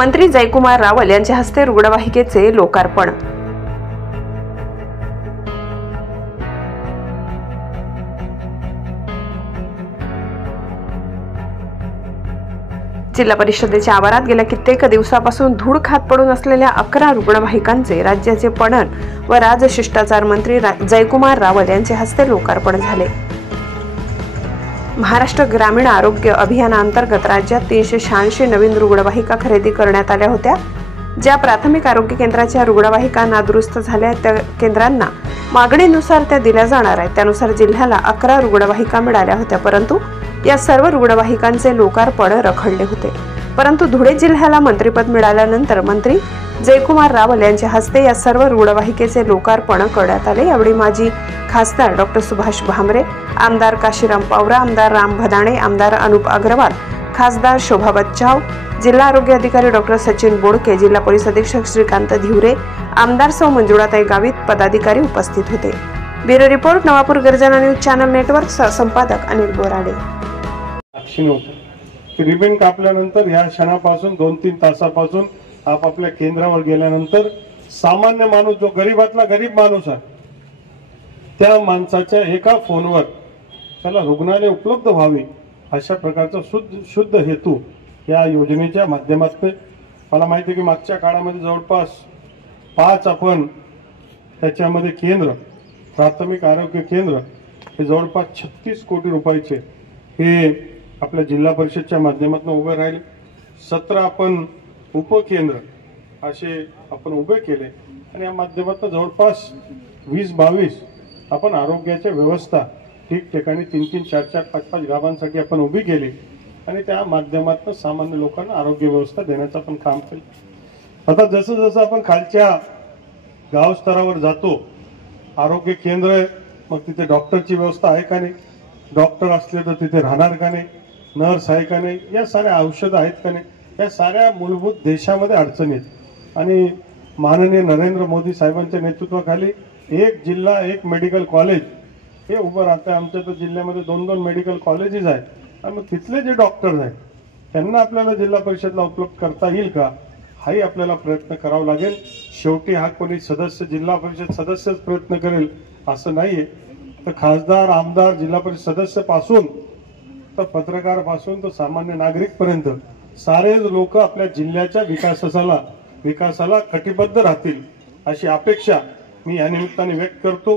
मंत्री जयकुमार रावल यांच्या हस्ते रुग्णवाहिकेचे लोकार्पण। जिल्हा परिषदेच्या आवारात गेल्या कित्येक दिवसापासून धूळ खात पडून असलेल्या 11 रुग्णवाहिकांचे राज्याचे पणन व राजशिष्टाचार मंत्री जयकुमार रावल यांच्या हस्ते लोकार्पण झाले। महाराष्ट्र ग्रामीण आरोग्य अभियानांतर्गत राज्यात 386 नवीन रुग्णवाहिका खरेदी करण्यात आल्या होत्या। ज्या प्राथमिक आरोग्य केंद्राच्या रुग्णवाहिका नादुरुस्त झाल्या त्या केंद्रांना मागणीनुसार त्या दिल्या जाणार आहेत। त्यानुसार जिल्ह्याला 11 रुग्णवाहिका मिळाल्या होत्या, परंतु या सर्व रुग्णवाहिकांचे लोकार्पण रखडले होते। परंतु धुळे जिल्ह्याला मंत्रिपद मिळाल्यानंतर मंत्री जयकुमार रावल यांच्या हस्ते या सर्व रुग्णवाहिकेचे लोकार्पण करण्यात आले। यावेळी माजी खासदार डॉक्टर सुभाष भामरे, आमदार काशीराम पावरा, आमदार राम भदाणे, आमदार अनुप अग्रवाल, खासदार शोभा बच्चाव, जिल्हा आरोग्य अधिकारी डॉक्टर सचिन बोडके, जिल्हा पोलीस अधीक्षक श्रीकांत धिवरे, आमदार सौ मंजुळाताई गावित पदाधिकारी उपस्थित होते। ब्युरो रिपोर्ट, नवापूर गर्जना न्यूज चॅनल नेटवर्क, संपादक अनिल बोराडे। रिबीन कापल्यानंतर या क्षणापासून 2-3 तासापासून आपापल्या केंद्रावर गेल्यानंतर सामान्य माणूस, जो गरीबातला गरीब माणूस आहे, त्या माणसाच्या एका फोनवर त्याला रुग्णालय उपलब्ध व्हावी अशा प्रकारचा शुद्ध हेतू या योजनेच्या माध्यमातून। मला माहिती आहे की मागच्या काळामध्ये जवळपास 5 आपण त्याच्यामध्ये केंद्र, प्राथमिक आरोग्य केंद्र हे जवळपास 36 कोटी रुपयाचे हे आपल्या जिल्हा परिषदच्या माध्यमातून उभे राहिले। 17 आपण उपकेंद्र असे आपण उभे केले आणि या माध्यमातून जवळपास 20-22 आपण आरोग्याच्या व्यवस्था ठिकठिकाणी 3-3, 4-4, 5-5 गावांसाठी आपण उभी केली आणि त्या माध्यमातून सामान्य लोकांना आरोग्य व्यवस्था देण्याचं आपण काम केलं। आता जसं जसं आपण खालच्या गाव स्तरावर जातो, आरोग्य केंद्र, मग तिथे डॉक्टरची व्यवस्था आहे का नाही, डॉक्टर असले तर तिथे राहणार का नाही, नर्स आहे का नाही, या साऱ्या औषधं आहेत का नाही, या साऱ्या मूलभूत देशामध्ये अडचणी आहेत। आणि माननीय नरेंद्र मोदी साहेबांच्या नेतृत्वाखाली एक जिल्हा एक मेडिकल कॉलेज हे उभं राहतं। आमच्या तर जिल्ह्यामध्ये 2-2 मेडिकल कॉलेजेस आहेत आणि मग तिथले जे डॉक्टर्स आहेत त्यांना आपल्याला जिल्हा परिषदला उपलब्ध करता येईल का, हाही आपल्याला प्रयत्न करावा लागेल। शेवटी हा कोणी सदस्य, जिल्हा परिषद सदस्यच प्रयत्न करेल असं नाहीये, तर खासदार, आमदार, जिल्हा परिषद सदस्य पासून तर पत्रकार पासून तर सामान्य नागरिक पर्यंत सारेच लोक आपल्या जिल्ह्याच्या विकासाला कटिबद्ध राहतील अशी अपेक्षा मी या निमित्ताने व्यक्त करतो।